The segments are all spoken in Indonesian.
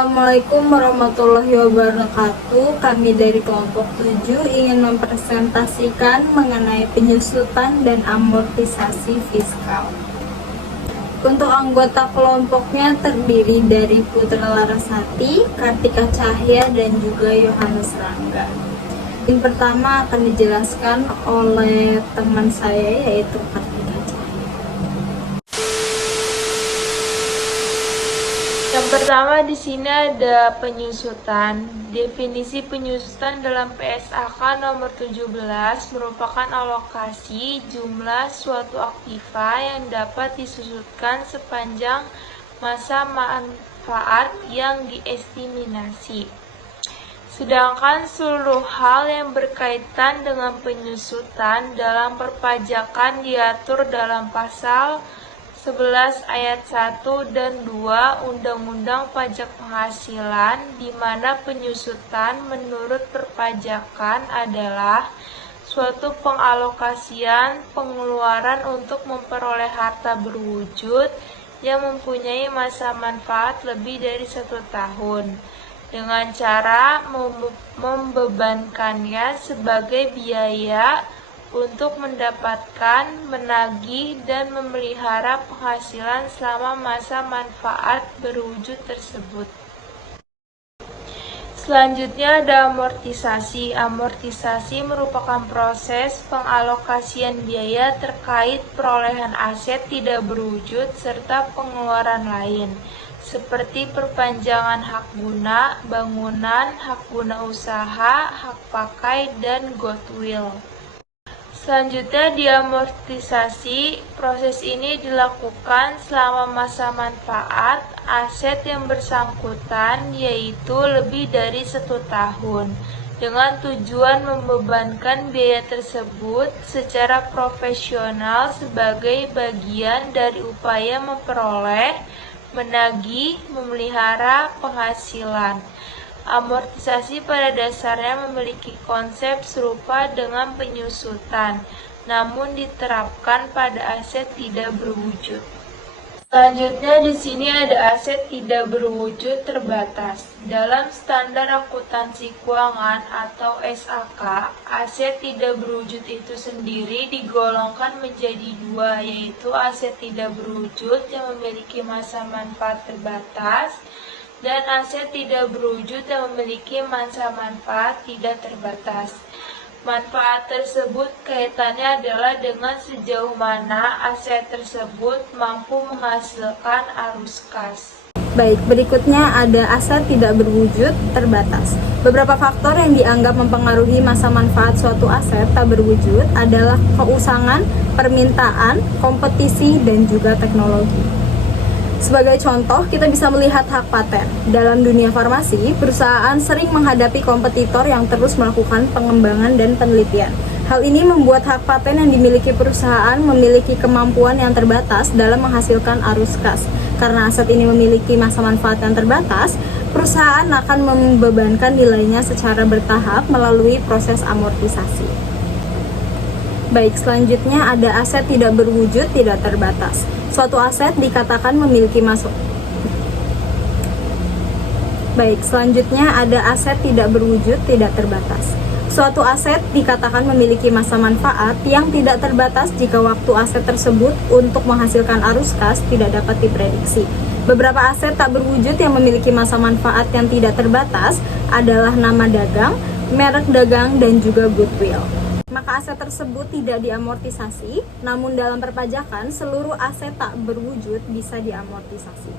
Assalamualaikum warahmatullahi wabarakatuh. Kami dari kelompok 7 ingin mempresentasikan mengenai penyusutan dan amortisasi fiskal. Untuk anggota kelompoknya terdiri dari Putra Larasati, Kartika Cahya, dan juga Yohanes Rangga. Yang pertama akan dijelaskan oleh teman saya yaitu Kartika Cahya. Yang pertama di sini ada penyusutan. Definisi penyusutan dalam PSAK nomor 17 merupakan alokasi jumlah suatu aktiva yang dapat disusutkan sepanjang masa manfaat yang diestimasi. Sedangkan seluruh hal yang berkaitan dengan penyusutan dalam perpajakan diatur dalam pasal 11 ayat 1 dan 2 Undang-Undang Pajak Penghasilan, di mana penyusutan menurut perpajakan adalah suatu pengalokasian pengeluaran untuk memperoleh harta berwujud yang mempunyai masa manfaat lebih dari 1 tahun, dengan cara membebankannya sebagai biaya untuk mendapatkan, menagih, dan memelihara penghasilan selama masa manfaat berwujud tersebut. Selanjutnya ada amortisasi. Amortisasi merupakan proses pengalokasian biaya terkait perolehan aset tidak berwujud serta pengeluaran lain, seperti perpanjangan hak guna, bangunan, hak guna usaha, hak pakai, dan goodwill. Selanjutnya diamortisasi. Proses ini dilakukan selama masa manfaat aset yang bersangkutan, yaitu lebih dari 1 tahun, dengan tujuan membebankan biaya tersebut secara profesional sebagai bagian dari upaya memperoleh, menagih, memelihara penghasilan. Amortisasi pada dasarnya memiliki konsep serupa dengan penyusutan, namun diterapkan pada aset tidak berwujud. Selanjutnya di sini ada aset tidak berwujud terbatas. Dalam standar akuntansi keuangan atau SAK, aset tidak berwujud itu sendiri digolongkan menjadi 2, yaitu aset tidak berwujud yang memiliki masa manfaat terbatas dan aset tidak berwujud yang memiliki masa manfaat tidak terbatas. Manfaat tersebut kaitannya adalah dengan sejauh mana aset tersebut mampu menghasilkan arus kas. Baik, berikutnya ada aset tidak berwujud terbatas. Beberapa faktor yang dianggap mempengaruhi masa manfaat suatu aset tak berwujud adalah keusangan, permintaan, kompetisi, dan juga teknologi. Sebagai contoh, kita bisa melihat hak paten. Dalam dunia farmasi, perusahaan sering menghadapi kompetitor yang terus melakukan pengembangan dan penelitian. Hal ini membuat hak paten yang dimiliki perusahaan memiliki kemampuan yang terbatas dalam menghasilkan arus kas. Karena aset ini memiliki masa manfaat yang terbatas, perusahaan akan membebankan nilainya secara bertahap melalui proses amortisasi. Baik, selanjutnya ada aset tidak berwujud tidak terbatas. Suatu aset dikatakan memiliki masa. Baik, selanjutnya ada aset tidak berwujud tidak terbatas. Suatu aset dikatakan memiliki masa manfaat yang tidak terbatas jika waktu aset tersebut untuk menghasilkan arus kas tidak dapat diprediksi. Beberapa aset tak berwujud yang memiliki masa manfaat yang tidak terbatas adalah nama dagang, merek dagang, dan juga goodwill. Maka aset tersebut tidak diamortisasi, namun dalam perpajakan seluruh aset tak berwujud bisa diamortisasi.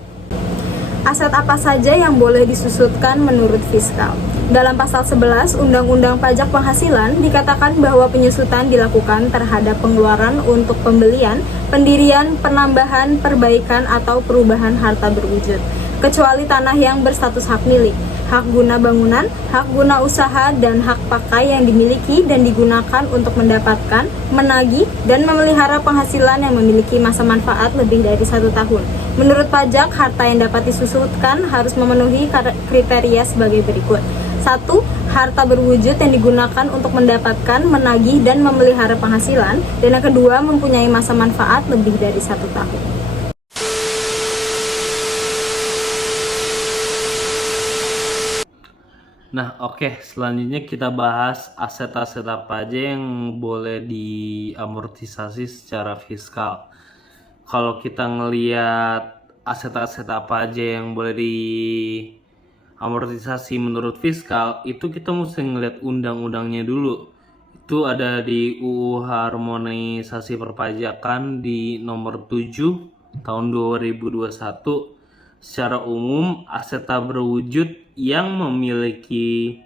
Aset apa saja yang boleh disusutkan menurut fiskal? Dalam pasal 11 Undang-Undang Pajak Penghasilan dikatakan bahwa penyusutan dilakukan terhadap pengeluaran untuk pembelian, pendirian, penambahan, perbaikan, atau perubahan harta berwujud, kecuali tanah yang berstatus hak milik, hak guna bangunan, hak guna usaha, dan hak pakai yang dimiliki dan digunakan untuk mendapatkan, menagih, dan memelihara penghasilan yang memiliki masa manfaat lebih dari 1 tahun. Menurut pajak, harta yang dapat disusutkan harus memenuhi kriteria sebagai berikut. 1. Harta berwujud yang digunakan untuk mendapatkan, menagih, dan memelihara penghasilan. Dan yang kedua, mempunyai masa manfaat lebih dari 1 tahun. Nah, oke, selanjutnya kita bahas aset-aset apa aja yang boleh diamortisasi secara fiskal. Kalau kita ngelihat aset-aset apa aja yang boleh diamortisasi menurut fiskal, itu kita mesti ngelihat undang-undangnya dulu. Itu ada di UU Harmonisasi Perpajakan di nomor 7 tahun 2021. Secara umum, aset tak berwujud yang memiliki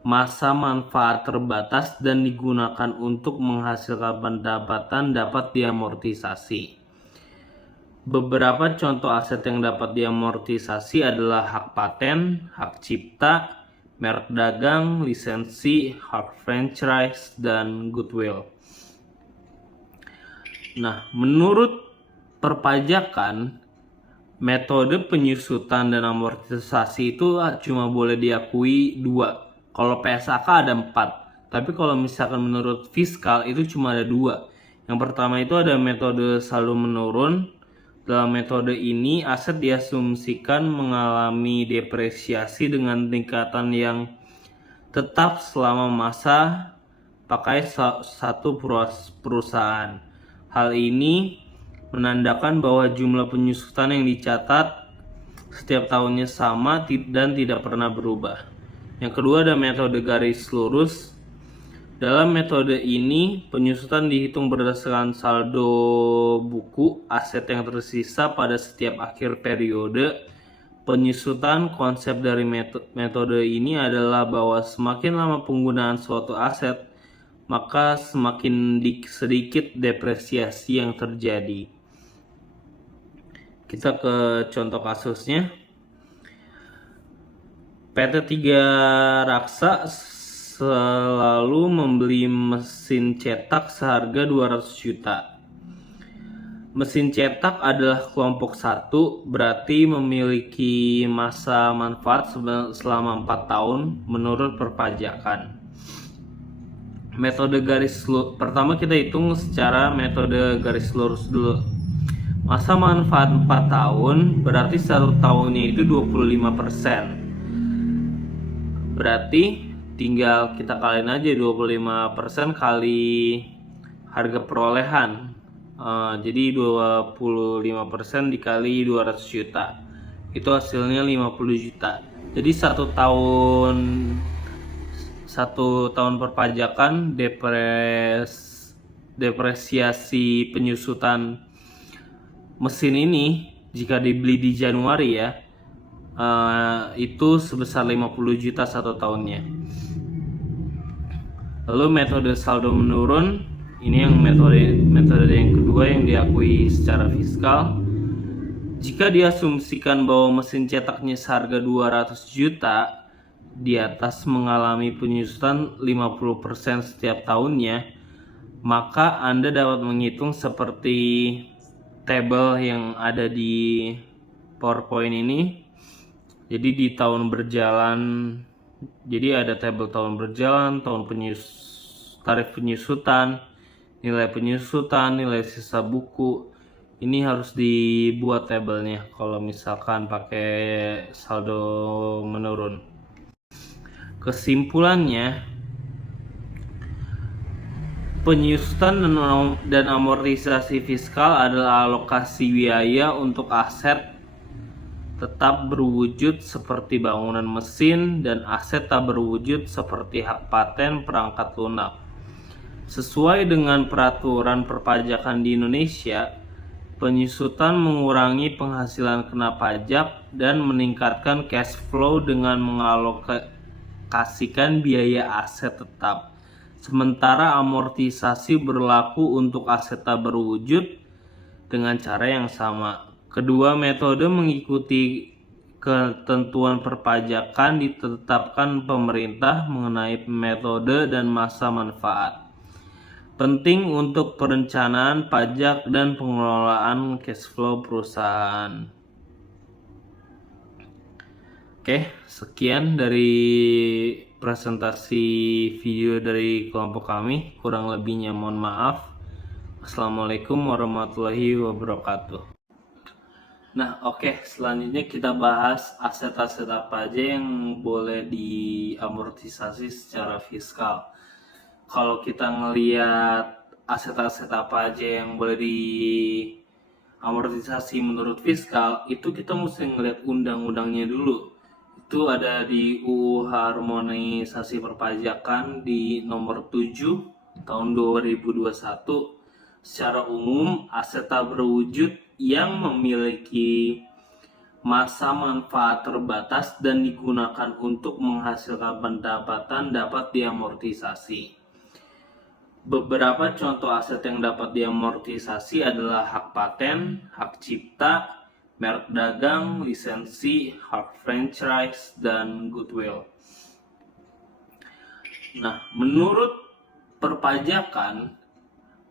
masa manfaat terbatas dan digunakan untuk menghasilkan pendapatan dapat diamortisasi. Beberapa contoh aset yang dapat diamortisasi adalah hak paten, hak cipta, merek dagang, lisensi, hak franchise, dan goodwill. Nah, menurut perpajakan, metode penyusutan dan amortisasi itu cuma boleh diakui 2. Kalau PSAK ada 4. Tapi kalau misalkan menurut fiskal itu cuma ada 2. Yang pertama itu ada metode saldo menurun. Dalam metode ini aset diasumsikan mengalami depresiasi dengan tingkatan yang tetap selama masa pakai satu perusahaan. Hal ini menandakan bahwa jumlah penyusutan yang dicatat setiap tahunnya sama dan tidak pernah berubah. Yang kedua ada metode garis lurus. Dalam metode ini, penyusutan dihitung berdasarkan saldo buku aset yang tersisa pada setiap akhir periode. Penyusutan konsep dari metode ini adalah bahwa semakin lama penggunaan suatu aset, maka semakin sedikit depresiasi yang terjadi. Kita ke contoh kasusnya. PT Tiga Raksa selalu membeli mesin cetak seharga 200 juta. Mesin cetak adalah kelompok 1, berarti memiliki masa manfaat selama 4 tahun menurut perpajakan. Metode garis lurus, pertama kita hitung secara metode garis lurus dulu. Masa manfaat 4 tahun berarti 1 tahunnya itu 25%. Berarti tinggal kita kaliin aja 25% kali harga perolehan. Jadi 25% dikali 200 juta. Itu hasilnya 50 juta. Jadi 1 tahun perpajakan depresiasi penyusutan mesin ini jika dibeli di Januari ya, itu sebesar 50 juta 1 tahunnya. Lalu metode saldo menurun, ini yang metode yang kedua yang diakui secara fiskal. Jika diasumsikan bahwa mesin cetaknya seharga 200 juta, di atas mengalami penyusutan 50% setiap tahunnya, maka Anda dapat menghitung seperti tabel yang ada di PowerPoint ini. Jadi di tahun berjalan, jadi ada tabel tahun berjalan, tarif penyusutan, nilai penyusutan, nilai sisa buku. Ini harus dibuat tabelnya kalau misalkan pakai saldo menurun. Kesimpulannya, penyusutan dan amortisasi fiskal adalah alokasi biaya untuk aset tetap berwujud seperti bangunan mesin dan aset tak berwujud seperti hak paten perangkat lunak. Sesuai dengan peraturan perpajakan di Indonesia, penyusutan mengurangi penghasilan kena pajak dan meningkatkan cash flow dengan mengalokasikan biaya aset tetap. Sementara amortisasi berlaku untuk aset tak berwujud dengan cara yang sama. Kedua metode mengikuti ketentuan perpajakan ditetapkan pemerintah mengenai metode dan masa manfaat. Penting untuk perencanaan pajak dan pengelolaan cash flow perusahaan. Oke, sekian dari presentasi video dari kelompok kami. Kurang lebihnya mohon maaf. Assalamualaikum warahmatullahi wabarakatuh. Nah, oke, selanjutnya kita bahas aset-aset apa aja yang boleh diamortisasi secara fiskal. Kalau kita ngelihat aset-aset apa aja yang boleh diamortisasi menurut fiskal, itu kita mesti ngelihat undang-undangnya dulu. Itu ada di UU Harmonisasi Perpajakan di nomor 7 tahun 2021. Secara umum, aset tak berwujud yang memiliki masa manfaat terbatas dan digunakan untuk menghasilkan pendapatan dapat diamortisasi. Beberapa contoh aset yang dapat diamortisasi adalah hak paten, hak cipta, merek dagang, lisensi, hak franchise, dan goodwill. Nah, menurut perpajakan,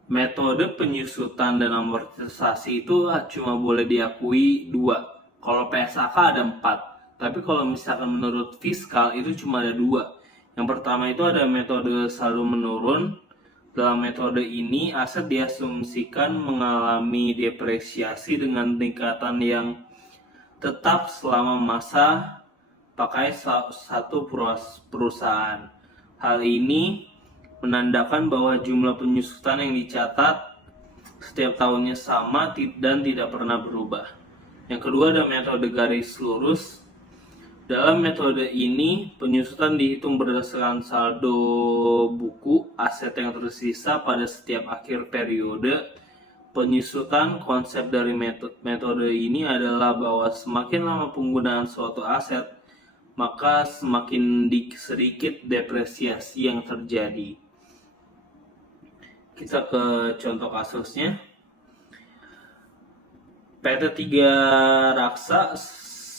metode penyusutan dan amortisasi itu cuma boleh diakui 2. Kalau PSAK ada 4. Tapi kalau misalkan menurut fiskal itu cuma ada 2. Yang pertama itu ada metode saldo menurun. Dalam metode ini, aset diasumsikan mengalami depresiasi dengan tingkatan yang tetap selama masa pakai satu perusahaan. Hal ini menandakan bahwa jumlah penyusutan yang dicatat setiap tahunnya sama dan tidak pernah berubah. Yang kedua ada metode garis lurus. Dalam metode ini, penyusutan dihitung berdasarkan saldo buku aset yang tersisa pada setiap akhir periode. Penyusutan konsep dari metode ini adalah bahwa semakin lama penggunaan suatu aset, maka semakin sedikit depresiasi yang terjadi. Kita ke contoh kasusnya. PT Tiga Raksa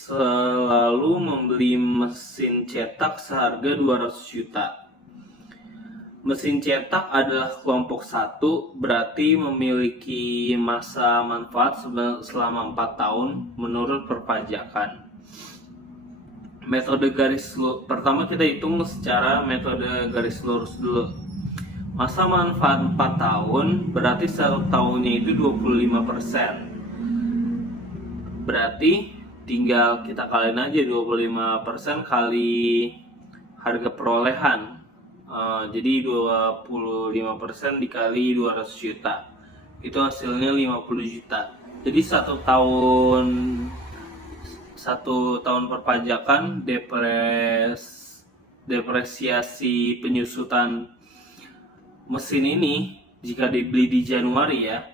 selalu membeli mesin cetak seharga 200 juta. Mesin cetak adalah kelompok 1, berarti memiliki masa manfaat selama 4 tahun menurut perpajakan. Metode garis lurus, pertama kita hitung secara metode garis lurus dulu. Masa manfaat 4 tahun, berarti 1 tahunnya itu 25%. Berarti tinggal kita kaliin aja 25% kali harga perolehan. Jadi 25% dikali 200 juta. Itu hasilnya 50 juta. Jadi 1 tahun perpajakan depresiasi penyusutan mesin ini jika dibeli di Januari ya,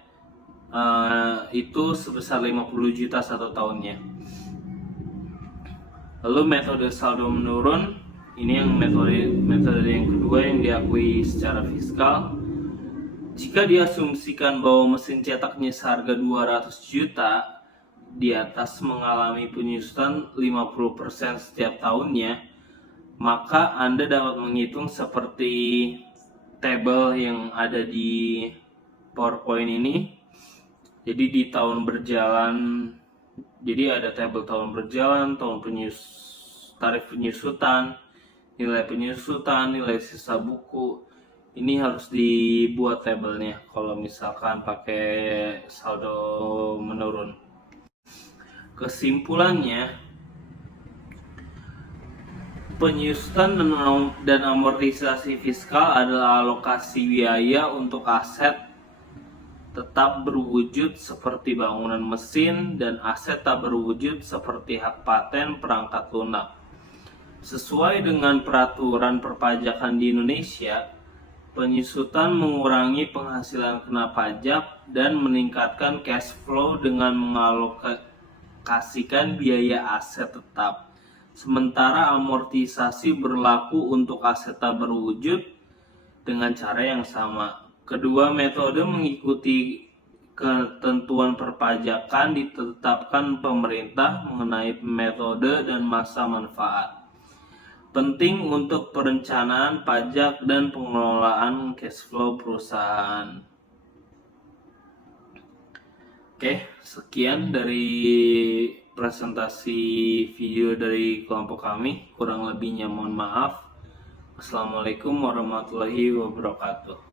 itu sebesar 50 juta 1 tahunnya. Lalu metode saldo menurun, ini yang metode yang kedua yang diakui secara fiskal. Jika diasumsikan bahwa mesin cetaknya seharga 200 juta, di atas mengalami penyusutan 50% setiap tahunnya, maka Anda dapat menghitung seperti tabel yang ada di PowerPoint ini. Jadi di tahun berjalan, jadi ada tabel tahun berjalan, tarif penyusutan, nilai penyusutan, nilai sisa buku. Ini harus dibuat tabelnya kalau misalkan pakai saldo menurun. Kesimpulannya, penyusutan dan amortisasi fiskal adalah alokasi biaya untuk aset tetap berwujud seperti bangunan mesin dan aset tak berwujud seperti hak paten perangkat lunak. Sesuai dengan peraturan perpajakan di Indonesia, penyusutan mengurangi penghasilan kena pajak dan meningkatkan cash flow dengan mengalokasikan biaya aset tetap. Sementara amortisasi berlaku untuk aset tak berwujud dengan cara yang sama. Kedua metode mengikuti ketentuan perpajakan ditetapkan pemerintah mengenai metode dan masa manfaat. Penting untuk perencanaan pajak dan pengelolaan cash flow perusahaan. Oke, sekian dari presentasi video dari kelompok kami. Kurang lebihnya mohon maaf. Assalamualaikum warahmatullahi wabarakatuh.